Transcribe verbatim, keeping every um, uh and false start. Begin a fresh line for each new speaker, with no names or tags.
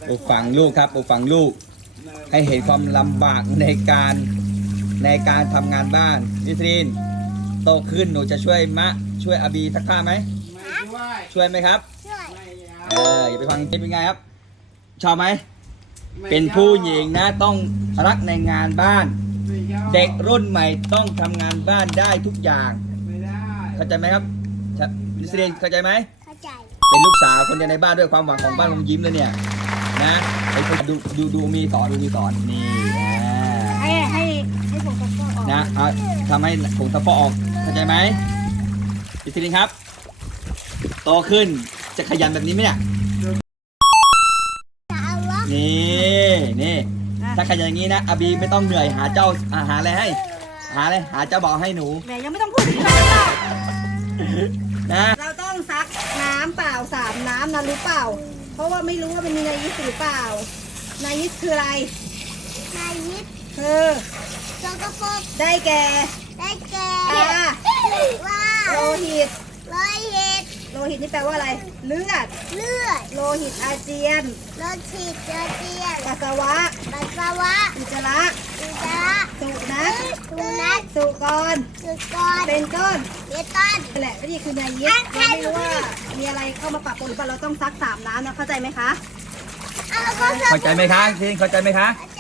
ปลูกฝังลูกครับปลูกฝังลูกให้เห็นความลำบากในการในการทำงานบ้านนิสรินโตขึ้นหนูจะช่วยมะช่วยอาบีซักผ้าไหมช่วยไหมครับเอออย่าไปฟังคลิปเป็นไงครับชอบไหมเป็นผู้หญิงนะต้องรักในงานบ้านเด็กรุ่นใหม่ต้องทำงานบ้านได้ทุกอย่างเข้าใจไหมครับนิสรินเข้าใจไหมเข้าใจเป็นลูกสาวคนเดียวในบ้านด้วยความหวังของบ้านลงยิ้มเลยเนี่ยนะไอ้ดูดูดูมีสอนดูมีสอนนี่
ให้ให้ให้ผงซักฟอกออก
นะเอาทำให้ผงซักฟอกออกเข้าใจไหมนิสรินครับโตขึ้นจะขยันแบบนี้ไหมเนี่ยนี่นี่ถ้าขยันอย่างนี้นะอาบีไม่ต้องเหนื่อยหาเจ้าหาอะไรให้หาอะไรหาเจ้าบ่าวให้หนู
แหมยังไม่ต้องพูดถึงเลยหรอก
นะ
เราต้องซักน้ำเปล่าสามน้ำนะรู้เปล่าเพราะว่าไม่รู้ว่ามันมีนายิสหรือเปล่านายิสคืออะไร
นายิส
คือ
สกปรก
ได้แก่
ได้แก่
ว่าโลหิต
โลหิต
โลหิตนี่แปลว่าอะไรเลือด
เลือด
โลหิตอาเจียน
โลหิตอาเจียน
ปัสสาวะ
ปัสสาวะ
อุจจาระ
อุจจาระ
สุนัข
สุนัข
สุกร
สุกร
เป็นต้น
เป็นต้น
นี่แหละนี่คือนายิสเราไม่รู้ว่ามีอะไรเข้ามาปะปนหรือเปล่าเราต้องซักสามน้ำนะเข้าใจไหมคะ
เข้าใจไหมคะทีนเข้าใจไหมคะ